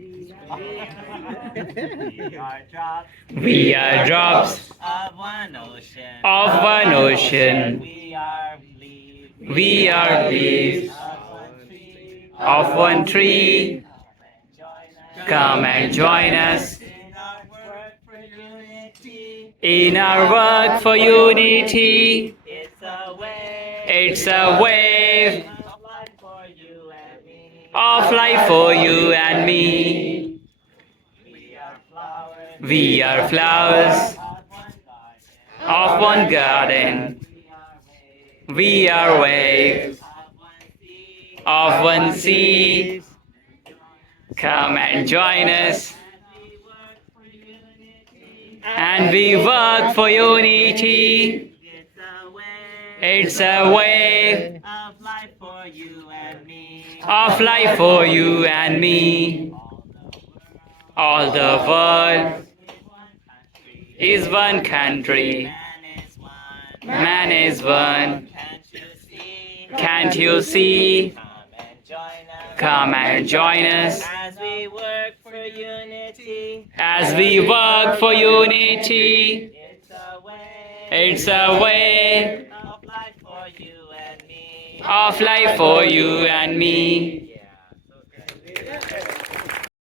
We are drops We are drops of one ocean. of one ocean. We are leaves We are leaves of one tree. of one tree. Come and join us Come and join us in our work for unity. in our work for unity. It's a way. It's a wave Of life for you and me. of life for you and me. We are flowers. We are flowers Of one garden. of one garden. We are waves. We are waves Of one sea. of one sea. Come and join us, We work for unity. and we work for unity. It's a way. It's a way Of life for you and me. of life for you and me. All the world is one country. Man is one. Man is one. Can't you see? Can't you see? Come and join us. Come and join us As we work for unity. as we work for unity. It's a way. It's a way Of life for you and me. of life for you and me.